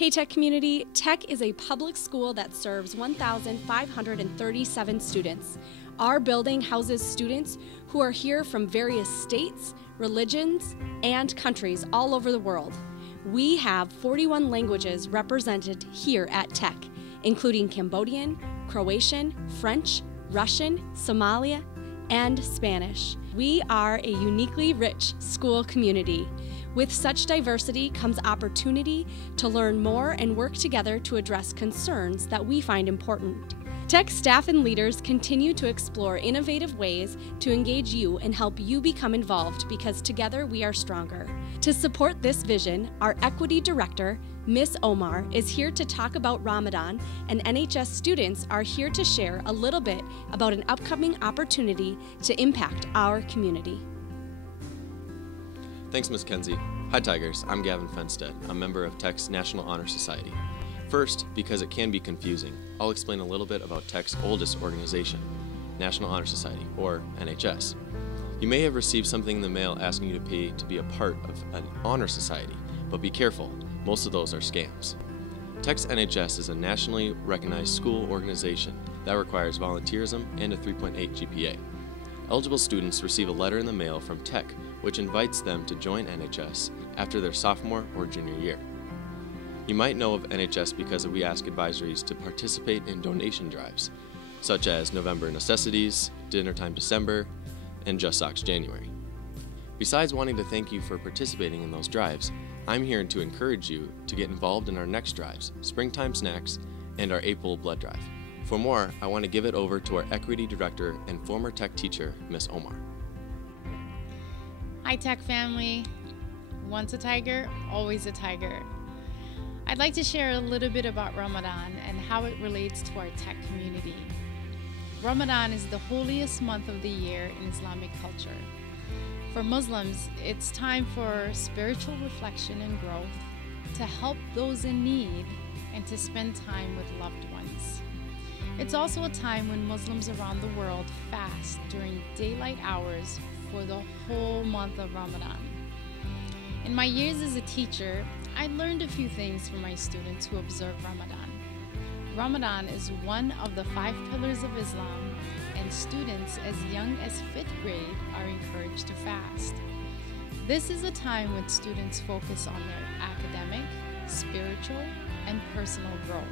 Hey Tech community, Tech is a public school that serves 1,537 students. Our building houses students who are here from various states, religions, and countries all over the world. We have 41 languages represented here at Tech, including Cambodian, Croatian, French, Russian, Somalia, and Spanish. We are a uniquely rich school community. With such diversity comes opportunity to learn more and work together to address concerns that we find important. Tech staff and leaders continue to explore innovative ways to engage you and help you become involved because together we are stronger. To support this vision, our Equity Director, Ms. Omar, is here to talk about Ramadan, and NHS students are here to share a little bit about an upcoming opportunity to impact our community. Thanks, Ms. Kenzie. Hi Tigers, I'm Gavin Fenstead, a member of Tech's National Honor Society. First, because it can be confusing, I'll explain a little bit about Tech's oldest organization, National Honor Society, or NHS. You may have received something in the mail asking you to pay to be a part of an honor society, but be careful, most of those are scams. Tech's NHS is a nationally recognized school organization that requires volunteerism and a 3.8 GPA. Eligible students receive a letter in the mail from Tech which invites them to join NHS after their sophomore or junior year. You might know of NHS because we ask advisories to participate in donation drives, such as November Necessities, Dinner Time December, and Just Socks January. Besides wanting to thank you for participating in those drives, I'm here to encourage you to get involved in our next drives, Springtime Snacks, and our April Blood Drive. For more, I want to give it over to our Equity Director and former Tech teacher, Ms. Omar. Hi Tech family, once a tiger, always a tiger. I'd like to share a little bit about Ramadan and how it relates to our Tech community. Ramadan is the holiest month of the year in Islamic culture. For Muslims, it's time for spiritual reflection and growth, to help those in need, and to spend time with loved ones. It's also a time when Muslims around the world fast during daylight hours for the whole month of Ramadan. In my years as a teacher, I learned a few things from my students who observe Ramadan. Ramadan is one of the 5 pillars of Islam, and students as young as 5th grade are encouraged to fast. This is a time when students focus on their academic, spiritual, and personal growth.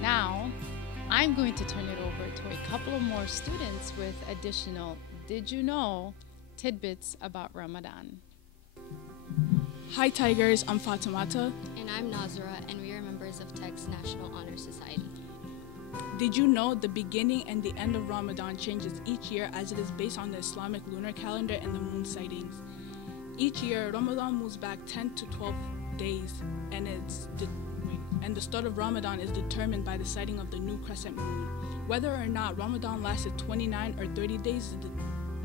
Now, I'm going to turn it over to a couple of more students with additional Did You Know tidbits about Ramadan. Hi Tigers, I'm Fatimata. And I'm Nazar, and we are members of Tech's National Honor Society. Did you know the beginning and the end of Ramadan changes each year as it is based on the Islamic lunar calendar and the moon sightings? Each year, Ramadan moves back 10 to 12 days, and the start of Ramadan is determined by the sighting of the new crescent moon. Whether or not Ramadan lasted 29 or 30 days is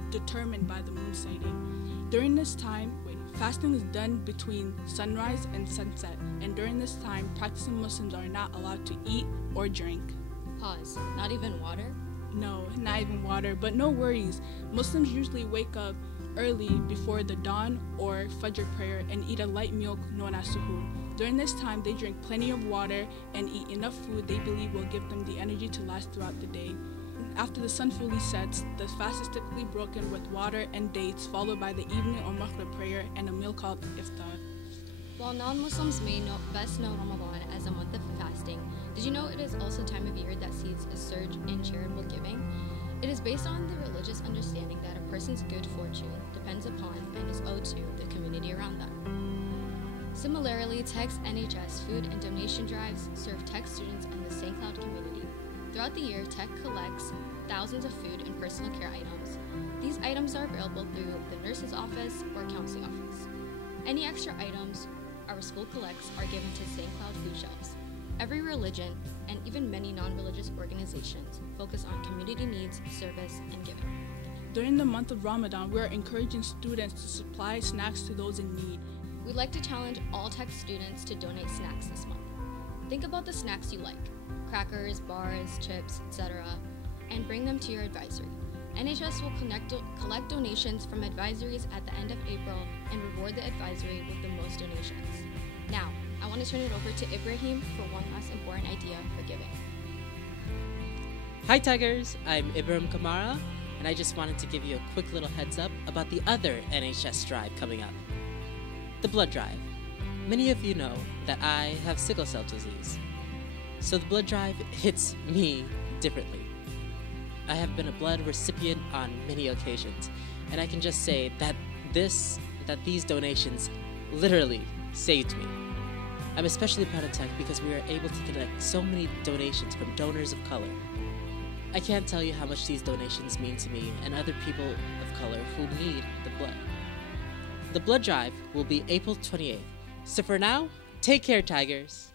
determined by the moon sighting. During this time, fasting is done between sunrise and sunset, and during this time, practicing Muslims are not allowed to eat or drink. Pause. Not even water? No, not even water, but no worries. Muslims usually wake up early before the dawn or Fajr prayer and eat a light meal known as suhoor. During this time, they drink plenty of water and eat enough food they believe will give them the energy to last throughout the day. After the sun fully sets, the fast is typically broken with water and dates, followed by the evening or Maghrib prayer and a meal called iftar. While non-Muslims may best know Ramadan as a month of fasting, did you know it is also a time of year that sees a surge in charitable giving? It is based on the religious understanding that a person's good fortune depends upon and is owed to the community around them. Similarly, Tech's NHS food and donation drives serve Tech students and the St. Cloud community. Throughout the year, Tech collects thousands of food and personal care items. These items are available through the nurse's office or counseling office. Any extra items our school collects are given to St. Cloud food shelves. Every religion, and even many non-religious organizations, focus on community needs, service, and giving. During the month of Ramadan, we are encouraging students to supply snacks to those in need. We'd like to challenge all Tech students to donate snacks this month. Think about the snacks you like, crackers, bars, chips, etc., and bring them to your advisory. NHS will collect donations from advisories at the end of April and reward the advisory with the most donations. Now, I want want to turn it over to Ibrahim for one last important idea for giving. Hi Tigers, I'm Ibrahim Kamara, and I just wanted to give you a quick little heads up about the other NHS drive coming up. The blood drive. Many of you know that I have sickle cell disease, so the blood drive hits me differently. I have been a blood recipient on many occasions, and I can just say that these donations literally saved me. I'm especially proud of Tech because we are able to collect so many donations from donors of color. I can't tell you how much these donations mean to me and other people of color who need the blood. The blood drive will be April 28th. So for now, take care, Tigers.